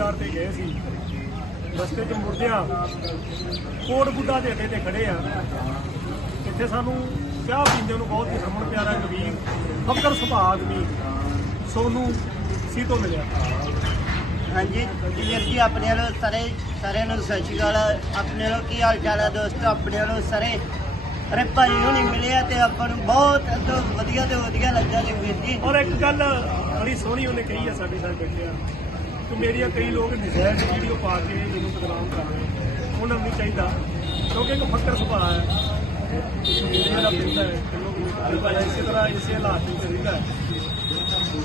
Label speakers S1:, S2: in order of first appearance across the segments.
S1: ਪ੍ਰਚਾਰ ਤੇ ਗਏ ਸੀ। ਰਸਤੇ 'ਚ ਮੁੜਦਿਆਂ ਕੋਟ ਬੁੱਢਾ ਦੇ ਅੱਡੇ ਤੇ ਖੜੇ ਆ। ਇੱਥੇ ਸਾਨੂੰ ਚਾਹ ਪੀਂਦੇ ਨੂੰ ਬਹੁਤ ਹੀ ਹਰਮਨ ਪਿਆਰਾ ਕਬੀਰ ਫਕਰ ਸੁਭਾਅ ਆਦਮੀ ਸੋਨੂੰ ਸੀ ਤੋਂ ਮਿਲਿਆ।
S2: ਹਾਂਜੀ ਵੀਰ ਜੀ ਆਪਣੇ ਵੱਲੋਂ ਸਾਰੇ ਸਾਰਿਆਂ ਨੂੰ ਸਤਿ ਸ਼੍ਰੀ ਅਕਾਲ। ਆਪਣੇ ਵੱਲੋਂ ਕੀ ਹਾਲ ਚਾਲ ਹੈ ਦੋਸਤੋ? ਆਪਣੇ ਵੱਲੋਂ ਸਾਰੇ ਅਰੇ ਭਾਈ ਹੁਣੀ ਮਿਲੇ ਆ ਤੇ ਆਪਾਂ ਨੂੰ ਬਹੁਤ ਵਧੀਆ ਤੇ ਵਧੀਆ ਲੱਗਾ ਜੀ ਵੀਰ ਜੀ।
S1: ਔਰ ਇੱਕ ਗੱਲ ਬੜੀ ਸੋਹਣੀ ਉਹਨੇ ਕਹੀ ਆ ਸਾਡੇ ਨਾਲ ਬੈਠਿਆ ਕਿ ਮੇਰੀਆਂ ਕਈ ਲੋਕ ਨਜਾਇਜ਼ ਵੀਡੀਓ ਪਾ ਕੇ ਮੈਨੂੰ ਬਦਨਾਮ ਕਰ ਰਹੇ ਉਹਨਾਂ ਨੂੰ ਚਾਹੀਦਾ, ਕਿਉਂਕਿ ਇੱਕ ਫੱਕਰ ਸੁਭਾਅ ਹੈ। ਮੇਰਾ ਪਿੰਡ ਹੈ ਕਿਲੋ ਇਸੇ ਤਰ੍ਹਾਂ ਇਸੇ ਹਾਲਾਤ ਵਿੱਚ ਰਹਿੰਦਾ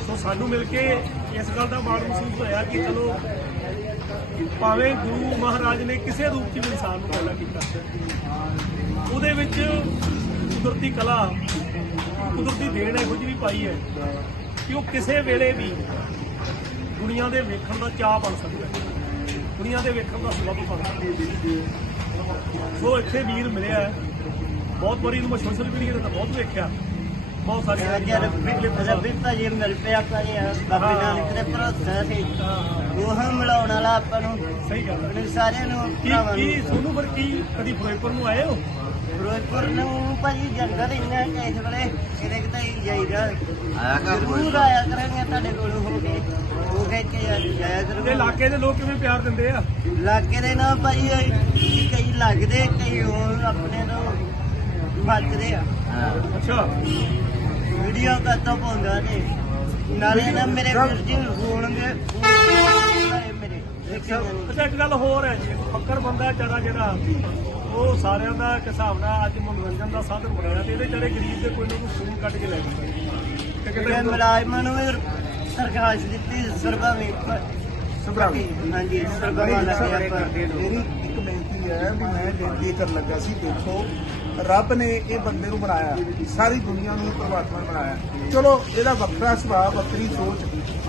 S1: ਸੋ ਸਾਨੂੰ ਮਿਲ ਕੇ ਇਸ ਗੱਲ ਦਾ ਮਾਣ ਮਹਿਸੂਸ ਹੋਇਆ ਕਿ ਚਲੋ, ਭਾਵੇਂ ਗੁਰੂ ਮਹਾਰਾਜ ਨੇ ਕਿਸੇ ਰੂਪ 'ਚ ਵੀ ਇਨਸਾਨ ਨੂੰ ਪੈਦਾ ਕੀਤਾ। ਉਹਦੇ ਵਿੱਚ ਕੁਦਰਤੀ ਕਲਾ, ਕੁਦਰਤੀ ਦੇਣ ਇਹੋ ਜਿਹੀ ਵੀ ਪਾਈ ਹੈ ਕਿ ਉਹ ਕਿਸੇ ਵੇਲੇ ਵੀ ਦੁਨੀਆ ਦੇ ਵੇਖਣ ਦਾ ਚਾਹ ਬਣ ਸਕਦਾ ਹੈ। ਦੁਨੀਆ ਦੇ ਵੇਖਣ ਦਾ ਸਬਬ ਬਣ ਸਕਦਾ। ਸੋ ਇੱਥੇ ਵੀਰ ਮਿਲਿਆ। ਬਹੁਤ ਵਾਰੀ ਨੂੰ ਮੈਂ ਸੋਸ਼ਲ ਮੀਡੀਆ ਤੇ ਬਹੁਤ ਵੇਖਿਆ। ਬਹੁਤ ਸਾਰੀਆਂ
S2: ਅੱਜ ਰੱਬੀ ਰੱਬੀ ਭਾਜੀ ਮਿਲ ਪਿਆ ਭਾਜੀ ਬਾਬੇ ਨਾਨਕ ਦੇ ਭਰੋਸਾ ਸੀ ਉਹ ਮਿਲਾਉਣ ਵਾਲਾ ਆਪਾਂ ਨੂੰ।
S1: ਸਹੀ ਗੱਲ
S2: ਸਾਰਿਆਂ ਨੂੰ
S1: ਕੀ
S2: ਨੂੰ।
S1: ਤੁਹਾਨੂੰ ਫਿਰ ਕੀ ਕਦੀ ਫਿਰੋਜ਼ਪੁਰ ਨੂੰ ਆਏ ਹੋ?
S2: ਫਿਰੋਜ਼ਪੁਰ ਨੂੰ ਭਾਜੀ ਜੰਗਲ ਇੰਨਾ ਹੈ ਇਸ ਵੇਲੇ ਕਿਤੇ ਕਿਤੇ ਹੀ ਜਾਈਦਾ।
S3: ਆਇਆ ਕਰ
S2: ਜ਼ਰੂਰ ਆਇਆ ਕਰਾਂਗੇ ਤੁਹਾਡੇ ਕੋਲ ਹੋ ਕੇ ਹੋ ਕੇ ਕੇ ਜਾਇਆ
S1: ਤੇ
S2: ਕਰੂੰਗਾ
S1: ਇਲਾਕੇ ਦੇ ਲੋਕ ਕਿਵੇਂ ਪਿਆਰ ਦਿੰਦੇ ਆ?
S2: ਇਲਾਕੇ ਦੇ ਨਾ ਭਾਈ ਇਹ ਕਈ ਲੱਗਦੇ ਕਈ ਹੋਰ ਆਪਣੇ ਤੋਂ ਬਚਦੇ ਆ।
S1: ਅੱਛਾ।
S2: ਵੀਡੀਓ ਕਰਦਾ ਪਾਉਂਦਾ ਨੇ ਨਾਲੇ ਨਾ ਮੇਰੇ ਵੀਰ ਜੀ ਹੋਣਗੇ ਮੇਰੇ।
S1: ਅੱਛਾ ਇੱਕ ਗੱਲ ਹੋਰ ਹੈ ਜੀ ਫੱਕਰ ਬੰਦਾ ਚਾਰਾ ਜਿਹੜਾ। ਉਹ ਸਾਰਿਆਂ ਦਾ ਇੱਕ ਹਿਸਾਬ ਨਾਲ ਅੱਜ ਮਨੋਰੰਜਨ ਦਾ ਸਾਧਨ ਬਣਿਆ ਤੇ ਇਹਦੇ ਚਾਰੇ ਗਰੀਬ ਦੇ ਕੋਈ ਨਾ ਕੋਈ ਫੋਨ ਕੱਢ ਕੇ ਲੈ ਜਾਂਦਾ ਤੇ
S2: ਜਿਹੜੇ
S1: ਕਿਤੇ
S2: ਮੁਲਾਜ਼ਮਾਂ ਨੂੰ ਵੀ ਸਰਕਾਰ ਦਿੱਤੀ ਸਰਬਾਵੀ
S3: ਸਭਰਾਵੀ
S2: ਹਾਂਜੀ ਸਰਬਾਵਾ ਲੱਗਿਆ ਆਪਾਂ
S3: ਮੇਰੀ ਇੱਕ ਬੇਨਤੀ ਹੈ ਵੀ ਮੈਂ ਬੇਨਤੀ ਕਰਨ ਲੱਗਾ ਸੀ ਦੇਖੋ ਰੱਬ ਨੇ ਇਹ ਬੰਦੇ ਨੂੰ ਬਣਾਇਆ ਸਾਰੀ ਦੁਨੀਆ ਨੂੰ ਪਰਮਾਤਮਾ ਨੇ ਬਣਾਇਆ। ਚਲੋ ਇਹਦਾ ਵੱਖਰਾ ਸੁਭਾਅ ਵੱਖਰੀ ਸੋਚ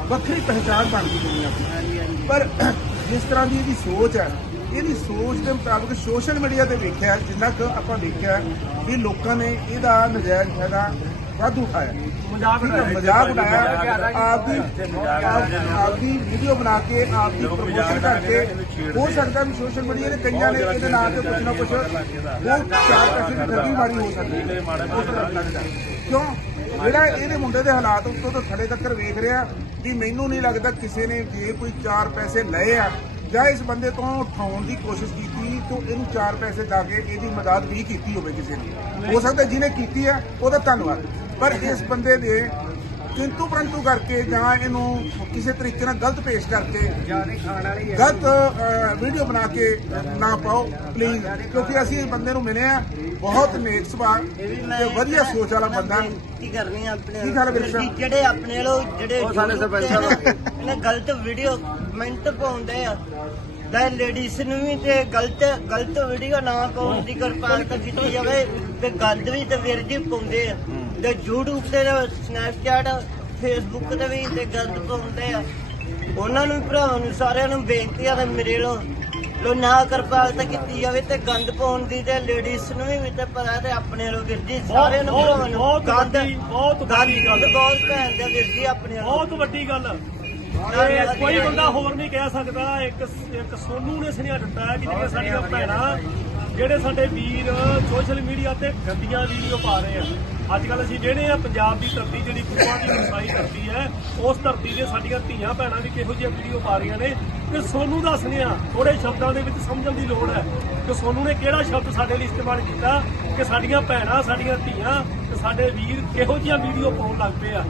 S3: ਵੱਖਰੀ ਪਹਿਚਾਣ ਬਣ ਗਈ ਦੁਨੀਆ ਦੀ। ਪਰ ਜਿਸ ਤਰ੍ਹਾਂ ਦੀ ਇਹਦੀ ਸੋਚ ਹੈ ਇਹਦੀ ਸੋਚ ਦੇ ਮੁਤਾਬਕ ਸੋਸ਼ਲ ਮੀਡੀਆ ਤੇ ਵੇਖਿਆ ਜਿੰਨਾ ਕੁ ਆਪਾਂ ਵੇਖਿਆ ਵੀ ਲੋਕਾਂ ਨੇ ਇਹਦਾ ਨਜਾਇਜ਼ ਫਾਇਦਾ ਵਾਧੂ ਉਠਾਇਆ।
S1: ਮਜ਼ਾਕ ਉਡਾਇਆ।
S3: ਮਜ਼ਾਕ ਉਡਾਇਆ ਆਪਦੀ ਆਪ- ਆਪਦੀ ਵੀਡੀਓ ਬਣਾ ਕੇ ਆਪਦੀ ਪ੍ਰਮੋਸ਼ਨ ਕਰਕੇ ਹੋ ਸਕਦਾ ਵੀ ਸੋਸ਼ਲ ਮੀਡੀਆ ਦੇ ਕਈਆਂ ਨੇ ਇਹਦੇ ਨਾਂ ਤੇ ਕੁਝ ਨਾ ਕੁਝ ਉਹ ਚਾਰ ਪੈਸੇ ਦੀ ਠੱਗੀ ਮਾਰੀ ਹੋ ਸਕਦੀ ਕਿਉਂ? ਜਿਹੜਾ ਇਹਦੇ ਮੁੰਡੇ ਦੇ ਹਾਲਾਤ ਉੱਤੋਂ ਤੋਂ ਥੜੇ ਤੱਕ ਵੇਖ ਰਿਹਾ ਵੀ ਮੈਨੂੰ ਨਹੀਂ ਲੱਗਦਾ ਕਿਸੇ ਨੇ ਜੇ ਕੋਈ ਚਾਰ ਪੈਸੇ ਲਏ ਆ ਜਾਂ ਇਸ ਬੰਦੇ ਤੋਂ ਉਠਾਉਣ ਦੀ ਕੋਸ਼ਿਸ਼ ਕੀਤੀ ਤਾਂ ਇਹਨੂੰ ਚਾਰ ਪੈਸੇ ਦਾ ਕੇ ਇਹਦੀ ਮਦਦ ਵੀ ਕੀਤੀ ਹੋਵੇ ਕਿਸੇ ਨੇ। ਹੋ ਸਕਦਾ ਜਿਹਨੇ ਕੀਤੀ ਹੈ, ਉਹਦਾ ਧੰਨਵਾਦ। ਪਰ ਇਸ ਬੰਦੇ ਦੇ ਕਿੰਤੂ ਪਰੰਤੂ ਕਰਕੇ ਜਾਂ ਇਹਨੂੰ ਕਿਸੇ ਤਰੀਕੇ ਨਾਲ ਗਲਤ ਪੇਸ਼ ਕਰਕੇ ਗਲਤ ਵੀਡੀਓ ਬਣਾ ਕੇ ਨਾ ਪਾਓ ਪਲੀਜ਼ ਕਿਉਂਕਿ ਅਸੀਂ ਇਸ ਬੰਦੇ ਨੂੰ ਮਿਲੇ ਆ ਬਹੁਤ ਨੇਕ ਸੁਭਾਅ ਤੇ ਵਧੀਆ ਸੋਚ ਵਾਲਾ ਬੰਦਾ।
S2: ਕੀ ਕਰਨੀ ਆ ਆਪਣੇ
S3: ਕੀ ਗੱਲ ਬਿਰਸਾ?
S2: ਜਿਹੜੇ ਆਪਣੇ ਲੋਕ ਜਿਹੜੇ
S3: ਉਹ ਸਾਡੇ ਸਰਪੰਚ
S2: ਨਾ, ਇਹਨੇ ਗਲਤ ਵੀਡੀਓ ਕਮੈਂਟ ਪਾਉਂਦੇ ਆ ਦਾ ਲੇਡੀਜ਼ ਨੂੰ ਵੀ ਤੇ ਗਲਤ ਗਲਤ ਵੀਡੀਓ ਨਾ ਪਾਉਣ ਦੀ ਕਿਰਪਾਲਤਾ ਕੀਤੀ ਜਾਵੇ ਤੇ ਗੰਦ ਵੀ ਤੇ ਵੀਰ ਜੀ ਪਾਉਂਦੇ ਆ। ਤੇ YouTube ਤੇ ਸਨੈਪਚੈਟ ਫੇਸਬੁੱਕ ਤੇ ਵੀ ਤੇ ਗੰਦ ਪਾਉਂਦੇ ਆ। ਉਹਨਾਂ ਨੂੰ ਭਰਾਵਾਂ ਨੂੰ ਸਾਰਿਆਂ ਨੂੰ ਬੇਨਤੀ ਆ ਤੇ ਮੇਰੇ ਲੋ ਲੋ ਨਾ ਕਿਰਪਾਲਤਾ ਕੀਤੀ ਜਾਵੇ ਤੇ ਗੰਦ ਪਾਉਣ ਦੀ ਤੇ ਲੇਡੀਜ਼ ਨੂੰ ਵੀ ਤੇ ਪਤਾ ਤੇ ਆਪਣੇ ਲੋ ਵੀਰ ਜੀ ਸਾਰਿਆਂ ਨੂੰ
S1: ਬਹੁਤ-
S2: ਭਰਾਵਾਂ ਨੂੰ
S1: ਬਹੁਤ
S2: ਗੰਦ
S1: ਵੱਡੀ- ਬਹੁਤ ਵੱਡੀ ਗੱਲ।
S2: ਬਹੁਤ ਭੈਣ ਦੇ ਵੀਰ ਜੀ ਆਪਣੇ ਵੱਲੋਂ।
S1: ਬਹੁਤ ਵੱਡੀ ਗੱਲ। ਤੇ ਕੋਈ ਬੰਦਾ ਹੋਰ ਨਹੀਂ ਕਹਿ ਸਕਦਾ ਇੱਕ ਇੱਕ ਸੋਨੂ ਨੇ ਸੁਨੇਹਾ ਦਿੱਤਾ ਹੈ ਕਿ ਜਿਹੜੀਆਂ ਸਾਡੀਆਂ ਭੈਣਾਂ ਜਿਹੜੇ ਸਾਡੇ ਵੀਰ ਸੋਸ਼ਲ ਮੀਡੀਆ ਤੇ ਗੰਦੀਆਂ ਵੀਡੀਓ ਪਾ ਰਹੇ ਆ। ਅੱਜ ਕੱਲ ਅਸੀਂ ਜਿਹੜੇ ਆ ਪੰਜਾਬ ਦੀ ਧਰਤੀ ਜਿਹੜੀ ਗੁਰੂਆਂ ਦੀ ਵਸਾਈ ਧਰਤੀ ਹੈ, ਉਸ ਧਰਤੀ ਦੇ ਸਾਡੀਆਂ ਧੀਆਂ ਭੈਣਾਂ ਵੀ ਕਿਹੋ ਜਿਹੀਆਂ ਵੀਡੀਓ ਪਾ ਰਹੀਆਂ ਨੇ। ਕਿ ਸੋਨੂੰ ਦਾ ਸੁਨੇਹਾ ਥੋੜੇ ਸ਼ਬਦਾਂ ਦੇ ਵਿੱਚ ਸਮਝਣ ਦੀ ਲੋੜ ਹੈ ਕਿ ਸੋਨੂੰ ਨੇ ਕਿਹੜਾ ਸ਼ਬਦ ਸਾਡੇ ਲਈ ਇਸਤੇਮਾਲ ਕੀਤਾ ਕਿ ਸਾਡੀਆਂ ਭੈਣਾਂ, ਸਾਡੀਆਂ ਧੀਆਂ ਤੇ ਸਾਡੇ ਵੀਰ ਕਿਹੋ ਜਿਹੀਆਂ ਵੀਡੀਓ ਪਾਉਣ ਲੱਗ ਪਏ ਆ।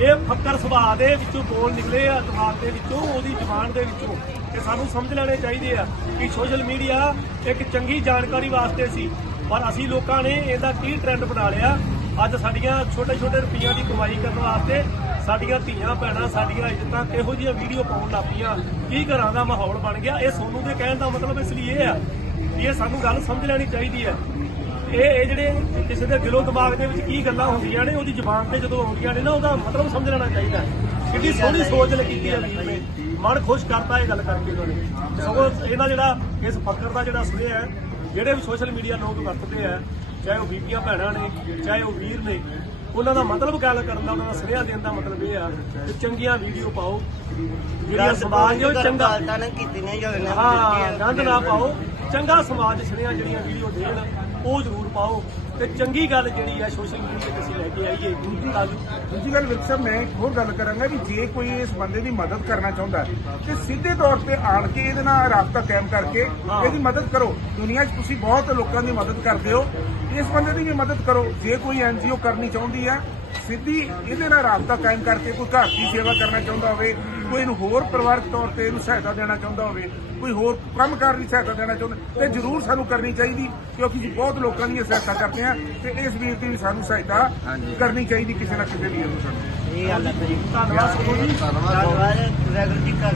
S1: ਇਹ ਫੱਕਰ ਸੁਭਾਅ ਦੇ ਵਿੱਚੋਂ ਬੋਲ ਨਿਕਲੇ ਆ, ਦਿਮਾਗ ਦੇ ਵਿੱਚੋਂ, ਉਹਦੀ ਜ਼ੁਬਾਨ ਦੇ ਵਿੱਚੋਂ। ਤੇ ਸਾਨੂੰ ਸਮਝ ਲੈਣੇ ਚਾਹੀਦੇ ਆ ਕਿ ਸੋਸ਼ਲ ਮੀਡੀਆ ਇੱਕ ਚੰਗੀ ਜਾਣਕਾਰੀ ਵਾਸਤੇ ਸੀ, ਪਰ ਅਸੀਂ ਲੋਕਾਂ ਨੇ ਇਹਦਾ ਕੀ ਟ੍ਰੈਂਡ ਬਣਾ ਲਿਆ ਅੱਜ ਸਾਡੀਆਂ ਛੋਟੇ ਛੋਟੇ ਰੁਪਈਆਂ ਦੀ ਕਮਾਈ ਕਰਨ ਵਾਸਤੇ ਸਾਡੀਆਂ ਧੀਆਂ ਭੈਣਾਂ ਸਾਡੀਆਂ ਇੱਜ਼ਤਾਂ ਇਹੋ ਜਿਹੀਆਂ ਵੀਡੀਓ ਪਾਉਣ ਲੱਗ ਪਈਆਂ ਕੀ ਘਰਾਂ ਦਾ ਮਾਹੌਲ ਬਣ ਗਿਆ ਇਹ ਸੋਨੂੰ ਦੇ ਕਹਿਣ ਦਾ ਮਤਲਬ ਇਸ ਲਈ ਇਹ ਆ ਕਿ ਇਹ ਸਾਨੂੰ ਗੱਲ ਸਮਝ ਲੈਣੀ ਚਾਹੀਦੀ ਹੈ। ਇਹ ਇਹ ਜਿਹੜੇ ਕਿਸੇ ਦੇ ਦਿਲੋਂ ਦਿਮਾਗ ਦੇ ਵਿੱਚ ਕੀ ਗੱਲਾਂ ਹੁੰਦੀਆਂ ਨੇ ਉਹਦੀ ਜ਼ੁਬਾਨ ਤੇ ਜਦੋਂ ਆਉਂਦੀਆਂ ਨੇ ਨਾ ਉਹਦਾ ਮਤਲਬ ਸਮਝ ਲੈਣਾ ਚਾਹੀਦਾ ਕਿੰਨੀ ਸੋਹਣੀ ਸੋਚ ਲੱਗੀ ਹੈ ਵੀਰ ਨੇ। ਮਨ ਖੁਸ਼ ਕਰਦਾ ਇਹ ਗੱਲ ਕਰਕੇ ਉਹਨਾਂ ਨੇ। ਸਗੋਂ ਇਹਨਾਂ ਜਿਹੜਾ ਇਸ ਫਕਰ ਦਾ ਜਿਹੜਾ ਸੁਨੇਹਾ ਹੈ, ਜਿਹੜੇ ਵੀ ਸੋਸ਼ਲ ਮੀਡੀਆ ਲੋਕ ਵਰਤਦੇ ਆ ਚਾਹੇ ਉਹ ਬੀਬੀਆਂ ਭੈਣਾਂ ਨੇ ਚਾਹੇ ਉਹ ਵੀਰ ਨੇ ਉਹਨਾਂ ਦਾ ਮਤਲਬ ਗੱਲ ਕਰਨ ਦਾ ਉਹਨਾਂ ਦਾ ਸੁਨੇਹਾ ਦੇਣ ਦਾ ਮਤਲਬ ਇਹ ਆ ਕਿ ਚੰਗੀਆਂ ਵੀਡੀਓ ਪਾਓ। ਜਿਹੜੀਆਂ ਸਮਾਜ ਵਿੱਚ ਚੰਗਾ
S2: ਨਾ ਕੀਤੀ ਨੇ ਜੋ ਇਹਨਾਂ
S1: ਹਾਂ ਗੰਦ ਨਾ ਪਾਓ। ਚੰਗਾ ਸਮਾਜ ਸੁਨੇਹਾ ਜਿਹੜੀਆਂ ਵੀਡੀਓ ਦੇਣ ਉਹ ਜ਼ਰੂਰ ਪਾਓ। ਤੇ ਚੰਗੀ ਗੱਲ ਜਿਹੜੀ ਆ ਸੋਸ਼ਲ ਮੀਡੀਆ ਤੇ ਅਸੀਂ ਲੈ ਕੇ ਆਈਏ।
S3: ਦੂਜੀ ਗੱਲ ਵਿਕ ਸਾਹਿਬ ਮੈਂ ਇੱਕ ਹੋਰ ਗੱਲ ਕਰਾਂਗਾ ਵੀ ਜੇ ਕੋਈ ਇਸ ਬੰਦੇ ਦੀ ਮਦਦ ਕਰਨਾ ਚਾਹੁੰਦਾ ਹੈ, ਤੇ ਸਿੱਧੇ ਤੌਰ ਤੇ ਆਣ ਕੇ ਇਹਦੇ ਨਾਲ ਰਾਬਤਾ ਕਾਇਮ ਕਰਕੇ। ਇਹਦੀ ਮਦਦ ਕਰੋ। ਦੁਨੀਆ 'ਚ ਤੁਸੀਂ ਬਹੁਤ ਲੋਕਾਂ ਦੀ ਮਦਦ ਕਰਦੇ ਹੋ। ਇਸ ਬੰਦੇ ਦੀ ਵੀ ਮਦਦ ਕਰੋ। ਜੇ ਕੋਈ ਐਨਜੀਓ ਕਰਨੀ ਚਾਹੁੰਦੀ ਹੈ ਸਿੱਧੀ ਇਹਦੇ ਨਾਲ ਰਾਬਤਾ ਕਾਇਮ ਕਰਕੇ ਕੋਈ ਘਰ ਦੀ ਸੇਵਾ ਕਰਨਾ ਚਾਹੁੰਦਾ ਹੋਵੇ ਕੋਈ ਇਹਨੂੰ ਹੋਰ ਪਰਿਵਾਰਕ ਤੌਰ ਤੇ ਇਹਨੂੰ ਸਹਾਇਤਾ ਦੇਣਾ ਚਾਹੁੰਦਾ ਹੋਵੇ ਕੋਈ ਹੋਰ ਕੰਮਕਾਰ ਦੀ ਸਹਾਇਤਾ ਦੇਣਾ ਚਾਹੁੰਦਾ ਤੇ ਜ਼ਰੂਰ ਸਾਨੂੰ ਕਰਨੀ ਚਾਹੀਦੀ ਕਿਉਂਕਿ ਅਸੀਂ ਬਹੁਤ ਲੋਕਾਂ ਦੀ ਸਹਾਇਤਾ ਕਰਦੇ ਹਾਂ ਤੇ ਇਸ ਵੀਰ ਦੀ ਵੀ ਸਾਨੂੰ ਸਹਾਇਤਾ ਕਰਨੀ ਚਾਹੀਦੀ ਕਿਸੇ ਨਾ ਕਿਸੇ ਨੂੰ ਸਾਨੂੰ।
S2: ਇਹ ਗੱਲ ਹੈ ਭਾਜੀ।
S1: ਧੰਨਵਾਦ ਜੀ
S2: ਧੰਨਵਾਦ। ਵਾਹਿਗੁਰੂ ਜੀ ਕਾ